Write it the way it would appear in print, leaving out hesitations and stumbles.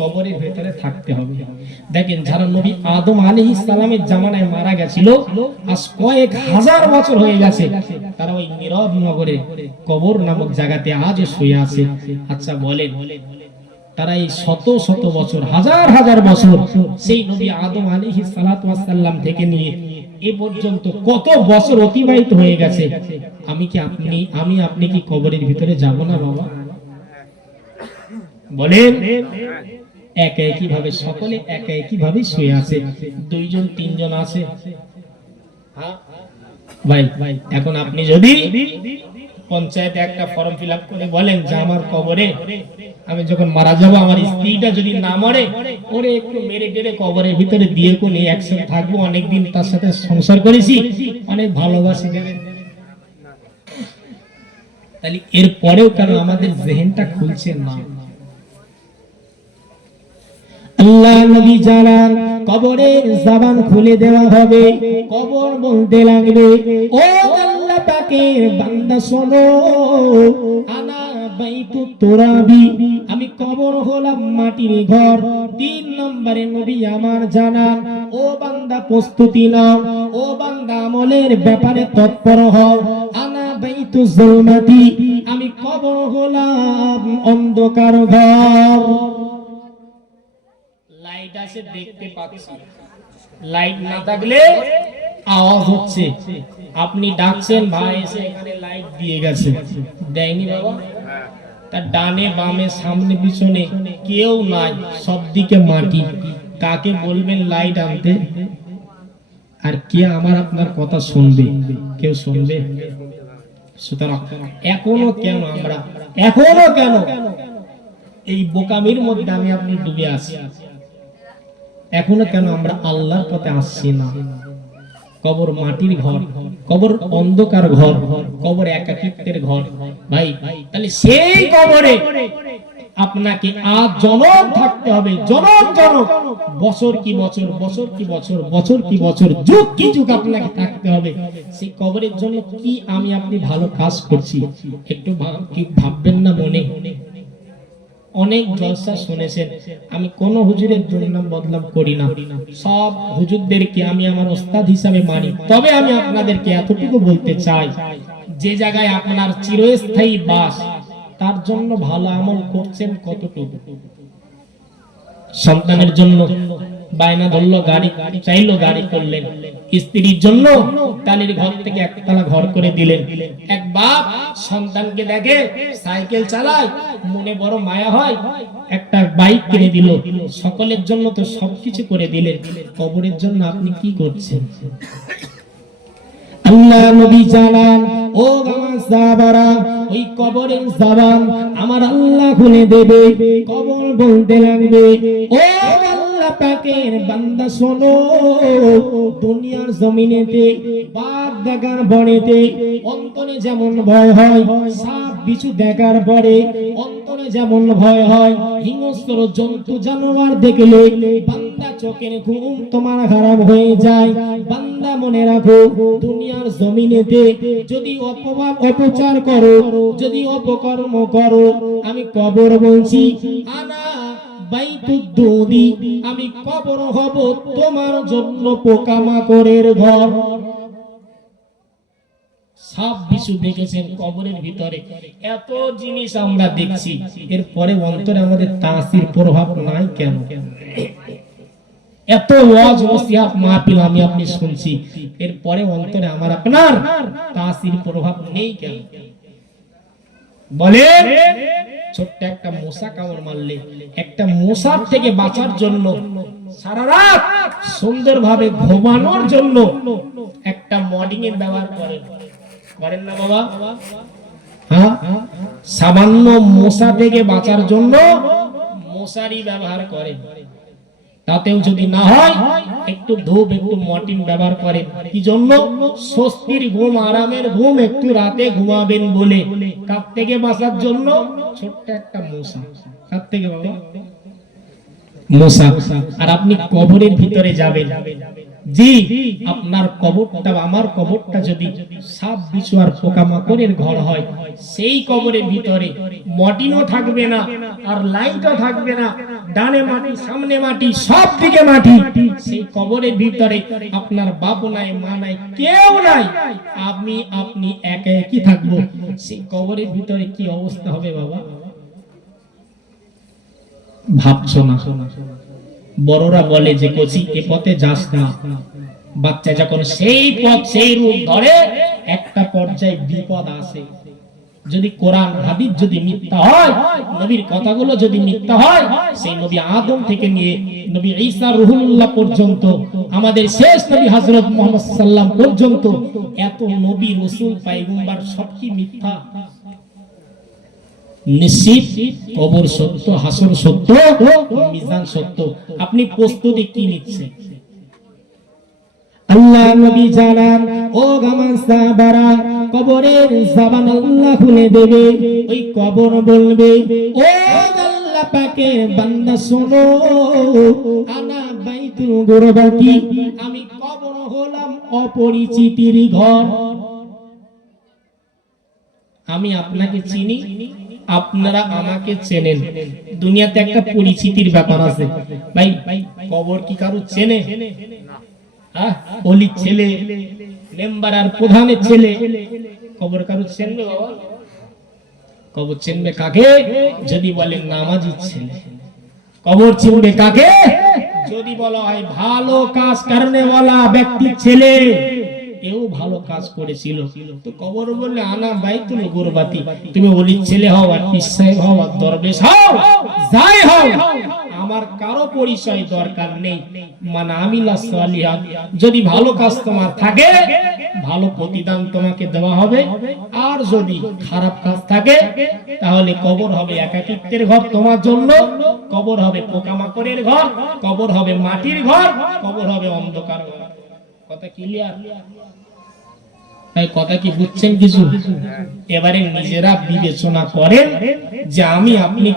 কবরের ভেতরে থাকতে হবে। দেখেন যারা নবী আদম আলাইহিস সালামের জামানায় মারা গেছিল, আজ কয়েক হাজার বছর হয়ে গেছে, তারা ওই নীরব নগরে কবর নামক জায়গাতে আজও শুয়ে আছে। আচ্ছা বলেন, তারা এই শত শত বছর, হাজার হাজার বছর, সেই নবী আদম আলাইহিস সালাতু ওয়াস সালাম থেকে নিয়ে এ পর্যন্ত কত বছর অতিবাহিত হয়ে গেছে। আমি আপনি কি কবরের ভিতরে যাব না বাবা? বলেন, একা একই ভাবে সকলে একা একই ভাবে শুয়ে আছে, দুইজন তিনজন আছে। ভাই এখন আপনি যদি পঞ্চায়েতে একটা ফর্ম ফিল আপ করে বলেন যে আমার কবরে আমি যখন মারা যাব, আমার স্ত্রীটা যদি না মরে, ওরে একটু মেরে টেরে কবরের ভিতরে দিয়ে কোনে একসাথে থাকবো, অনেকদিন তার সাথে সংসার করেছি, অনেক ভালোবাসি দেবেন, তাহলে এর পরেও কেন আমাদের জেহেনটা খুলছে না? আল্লাহ নবী জানান কবরের জবান খুলে দেওয়া হবে, কবর বলতে লাগবে, ও আল্লাহ পাকের বান্দা শোনো, আনা বাইতুত তুরাবি, আমি কবর হলাম মাটির ঘর। 3 নম্বরে নবী আমার জানান, ও বান্দা প্রস্তুতি নাও, ও বান্দা আমলের ব্যাপারে তৎপর হও, আনা বাইতুজ জুলমাতি, আমি কবর হলাম অন্ধকার ঘর। লাইট আছে দেখতে পাচ্ছি, লাইট না থাকলে আওয়াজ হচ্ছে, আপনি ডাকছেন ভাই এসে এখানে লাইট দিয়ে গেছে, দেয়নি বাবা? তার ডানে বামে সামনে পিছনে কেউ নাই, সব দিকে মাটি, কাকে বলবেন লাইট আনতে? আর কে আমার আপনার কথা শুনবে? কেউ শুনবে? সুতরাং এখনো কেন এই বোকামির মধ্যে আমি আপনি ডুবে আছি? এখনো কেন আমরা আল্লাহর পথে আসছি না? কবর মাটির ঘর, কবর অন্ধকার ঘর, কবর একাকিত্বের ঘর। ভাই তাহলে সেই কবরে আপনাকে আজ জনম থাকতে হবে, জনম বছর কি বছর, বছর কি বছর, বছর কি বছর, যুগ কি যুগ আপনাকে থাকতে হবে। সেই কবরের জন্য কি আমি আপনি ভালো কাজ করছি একটু কি ভাববেন না মনে? অনেক জলসা শুনেছেন, আমি কোন হুজুরের দুর্নাম বদনাম করি না, সব হুজুরদেরকে আমি আমার ওস্তাদ হিসাবে মানি। তবে আমি আপনাদেরকে এতটুকু বলতে চাই, যে জায়গায় আপনার চিরস্থায়ী বাস, তার জন্য ভালো আমল করছেন কতটুকু? সন্তানের জন্য বায়না ধরলো, গাড়ি চাইলো, গাড়ি করলেন। স্ত্রীর জন্য টালির ঘর থেকে একতলা ঘর করে দিলেন। এক বাপ সন্তানকে দেখে সাইকেল চালায়, মনে বড় মায়া হয়, একটা বাইক কিনে দিল। সকলের জন্য তো সবকিছু করে দিলেন, কবরের জন্য আপনি কি করছেন? আল্লাহ নবী জানান, ও আমার সাহাবারা, ওই কবরের জবান আমার আল্লাহ খুলে দেবে, কবর বলতে লাগবে, ও আল্লাহ পাকের বান্দা শোনো, দুনিয়ার জমিনেতে বাঘ দেখার পরেতে অন্তরে যেমন ভয় হয়, সাপ বিছু দেখার পরে অন্তরে যেমন ভয় হয়, হিংস্র জন্তু জানোয়ার দেখলে বান্দা চোখের ঘুম তোমার হারাম হয়ে যায়। বান্দা মনে রাখো, দুনিয়ার জমিনেতে যদি অপচার করো, যদি অপকর্ম করো, আমি কবর বলছি, আনা বাইতুদ দুদি, আমি কবর হব তোমার জন্য পোকামাকড়ের ঘর। সাপ বিছু দেখেছেন কবরের ভিতরে, এত জিনিস আমরা দেখছি, এরপরে অন্তরে আমাদের তাসির প্রভাব নাই কেন? এত ওয়াজ নসিহত মাহফিল আমি আপনি শুনছি, এরপরে অন্তরে আমার আপনার তাসির প্রভাব নেই কেন? বলেন, ছোট্ট একটা মশা কামড় মারলে, একটা মশার থেকে বাঁচার জন্য সারা রাত সুন্দরভাবে ঘুমানোর জন্য একটা মর্নিং এর ব্যবহার করেন না বাবা? হ্যাঁ, সামান্য মশা থেকে বাঁচার জন্য মশারি ব্যবহার করেন। তাতেও যদি না হয়, একটু ধূপ, একটু মর্টিন ব্যবহার করেন। কি জন্য? স্বস্তির ঘুম, আরামের ঘুম একটু রাতে ঘুমাবেন বলে। কার থেকে বাঁচার জন্য? ছোট্ট একটা মশা। কার থেকে বাবা? মশা। আর আপনি কবরের ভিতরে যাবেন, জি, আপনার কবরটা, আমার কবরটা যদি সাপ বিছু আর পোকামাকড়ের ঘর হয়, সেই কবরের ভিতরে মর্টিনও থাকবে না, আর লাইটও থাকবে না, ডানে মাটি, সামনে মাটি, সব দিকে মাটি। সেই কবরের ভিতরে আপনার বাপ নাই, মা নাই, কেউ নাই, আপনি একা একই থাকবো। সেই কবরের ভিতরে কি অবস্থা হবে বাবা, ভাবছো না? বড়রা বলে যে কচি এ পথে যাস না। বাচ্চা যখন সেই পথ সেই রূপ ধরে, একটা পর্যায়ে বিপদ আসে। যদি কোরআন হাদিস যদি মিথ্যা হয়, নবীর কথাগুলো যদি মিথ্যা হয়, সেই নবী আদম থেকে নিয়ে নবী ঈসা রুহুল্লাহ পর্যন্ত, আমাদের শেষ নবী হযরত মুহাম্মদ সাল্লাল্লাহু আলাইহি পর্যন্ত, এত নবী রাসূল পয়গম্বর সব কি মিথ্যা? নিশ্চিত কবর সত্য, হাসর সত্য, মিজান সত্য। আপনি প্রস্তুতি কি নিচ্ছেন? আল্লাহ নবী জানান, ও আমার সাহাবারা, কবরের জবান আল্লাহ খুলে দেবে। ওই কবর বলবে, ও আল্লাহ পাকের বান্দা শোনো, আনা বাইতুল গুরবাতি, আমি কবর হলাম অপরিচিতির ঘর। আমি আপনাকে চিনি, আপনারা আমাকে চেনেন। দুনিয়াতে একটা পরিচিতির ব্যাপার আছে ভাই। কবর কি কারো চেনে? অলির ছেলে, মেম্বার আর প্রধানের ছেলে, কবর কারো চেনবে বাবা? কবর চেনবে কাকে? যদি বলেন নামাজি ছেলে। কবর চিনবে কাকে? যদি বলা হয় ভালো কাজ কারণে বলা ব্যক্তির ছেলে, এও ভালো কাজ করেছিল। তো কবর বললে আনা বাইতুল গুরবাতি, তুমি ওলির ছেলে হও আর পীর সাহেব হও আর দরবেশ হও, যাই হও, আমার কারো পরিচয় দরকার নেই। মানে আমিলা সালিহাত, যদি ভালো কাজ তোমার থাকে, ভালো প্রতিদান তোমাকে দেওয়া হবে। আর যদি খারাপ কাজ থাকে, তাহলে কবর হবে একাকিত্বের ঘর তোমার জন্য, কবর হবে পোকামাকড়ের ঘর, কবর হবে মাটির ঘর, কবর হবে অন্ধকার ঘর। কথা ক্লিয়ার? তাই কথা কি বুঝছেন কিছু? এবারে নিজেরা বিবেচনা করেন যে আমি আপনি